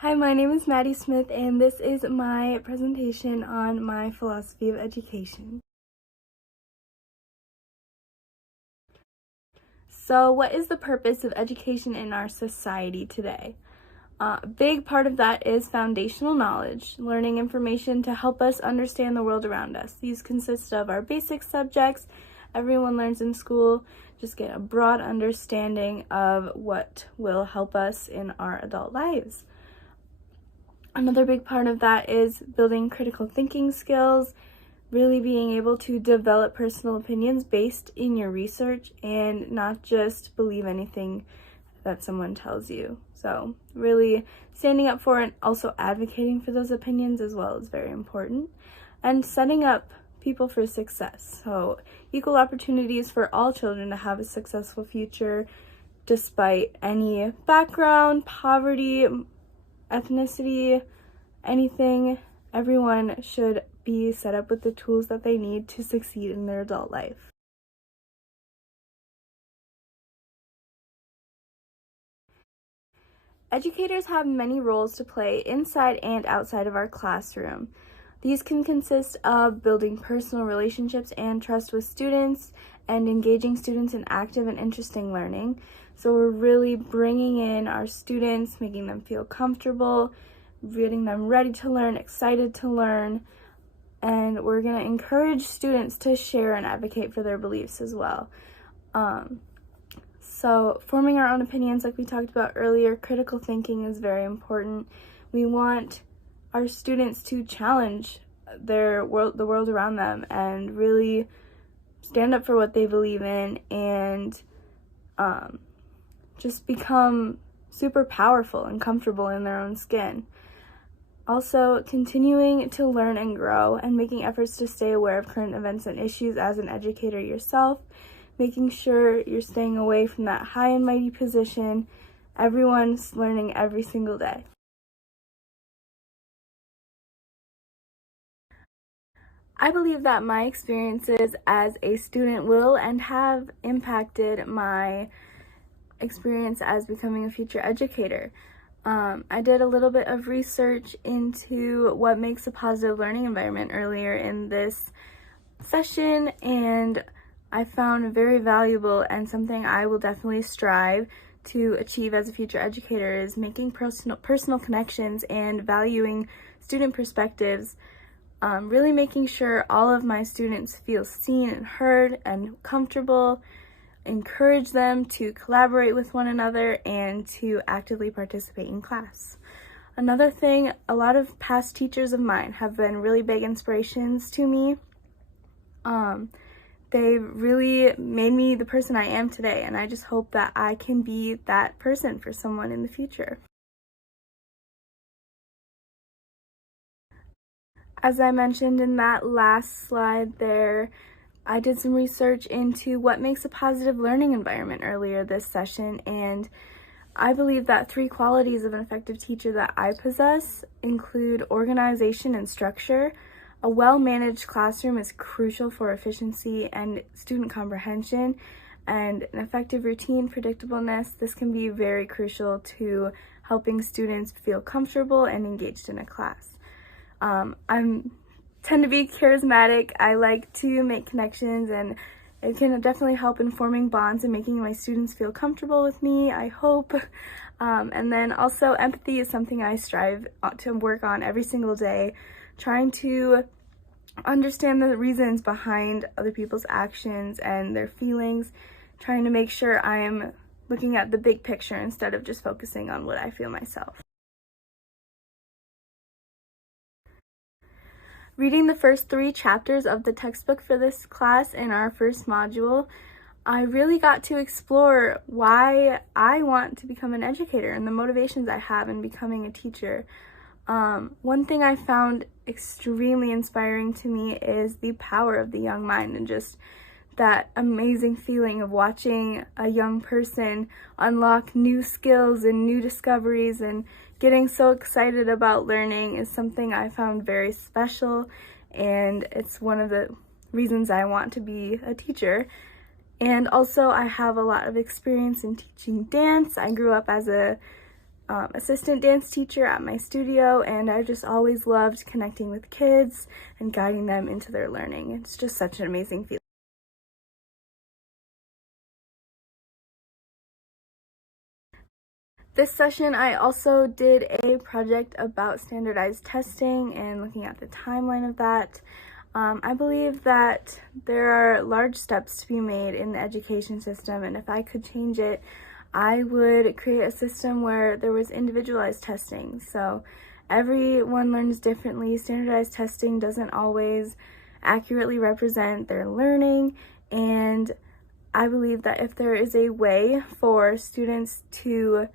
Hi, my name is Maddie Smith, and this is my presentation on my philosophy of education. So, what is the purpose of education in our society today? A big part of that is foundational knowledge, learning information to help us understand the world around us. These consist of our basic subjects everyone learns in school, just get a broad understanding of what will help us in our adult lives. Another big part of that is building critical thinking skills, really being able to develop personal opinions based in your research and not just believe anything that someone tells you. So really standing up for and also advocating for those opinions as well is very important. And setting up people for success. So equal opportunities for all children to have a successful future despite any background, poverty, ethnicity, anything. Everyone should be set up with the tools that they need to succeed in their adult life. Educators have many roles to play inside and outside of our classroom. These can consist of building personal relationships and trust with students and engaging students in active and interesting learning. So we're really bringing in our students, making them feel comfortable, getting them ready to learn, excited to learn, and we're going to encourage students to share and advocate for their beliefs as well. So forming our own opinions, like we talked about earlier, critical thinking is very important. We want our students to challenge the world around them and really stand up for what they believe in and just become super powerful and comfortable in their own skin. Also, continuing to learn and grow and making efforts to stay aware of current events and issues as an educator yourself, making sure you're staying away from that high and mighty position. Everyone's learning every single day. I believe that my experiences as a student will and have impacted my experience as becoming a future educator. I did a little bit of research into what makes a positive learning environment earlier in this session, and I found very valuable and something I will definitely strive to achieve as a future educator is making personal connections and valuing student perspectives, really making sure all of my students feel seen and heard and comfortable, encourage them to collaborate with one another and to actively participate in class. Another thing, a lot of past teachers of mine have been really big inspirations to me. They really made me the person I am today, and I just hope that I can be that person for someone in the future. As I mentioned in that last slide there, I did some research into what makes a positive learning environment earlier this session, and I believe that 3 qualities of an effective teacher that I possess include organization and structure. A well-managed classroom is crucial for efficiency and student comprehension, and an effective routine, predictableness, this can be very crucial to helping students feel comfortable and engaged in a class. I tend to be charismatic. I like to make connections, and it can definitely help in forming bonds and making my students feel comfortable with me, I hope. And then also empathy is something I strive to work on every single day, trying to understand the reasons behind other people's actions and their feelings, trying to make sure I am looking at the big picture instead of just focusing on what I feel myself. Reading the first 3 chapters of the textbook for this class in our first module, I really got to explore why I want to become an educator and the motivations I have in becoming a teacher. One thing I found extremely inspiring to me is the power of the young mind and just that amazing feeling of watching a young person unlock new skills and new discoveries and getting so excited about learning is something I found very special, and it's one of the reasons I want to be a teacher. And also I have a lot of experience in teaching dance. I grew up as a assistant dance teacher at my studio, and I've just always loved connecting with kids and guiding them into their learning. It's just such an amazing feeling. This session, I also did a project about standardized testing and looking at the timeline of that. I believe that there are large steps to be made in the education system, and if I could change it, I would create a system where there was individualized testing. So everyone learns differently. Standardized testing doesn't always accurately represent their learning, and I believe that if there is a way for students to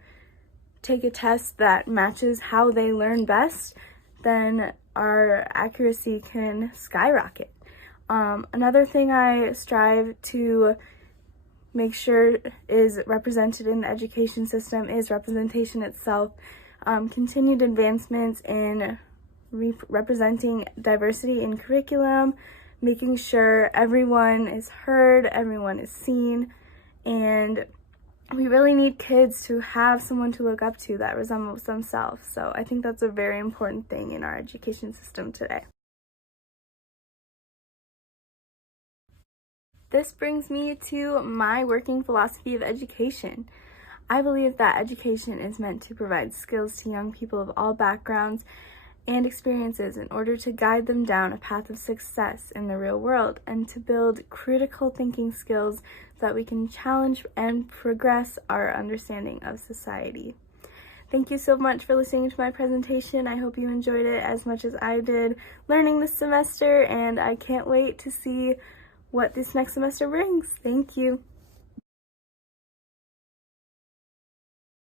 take a test that matches how they learn best, then our accuracy can skyrocket. Another thing I strive to make sure is represented in the education system is representation itself. Continued advancements in representing diversity in curriculum, making sure everyone is heard, everyone is seen, and we really need kids to have someone to look up to that resembles themselves. So I think that's a very important thing in our education system today. This brings me to my working philosophy of education. I believe that education is meant to provide skills to young people of all backgrounds and experiences in order to guide them down a path of success in the real world and to build critical thinking skills so that we can challenge and progress our understanding of society. Thank you so much for listening to my presentation. I hope you enjoyed it as much as I did learning this semester, and I can't wait to see what this next semester brings. Thank you.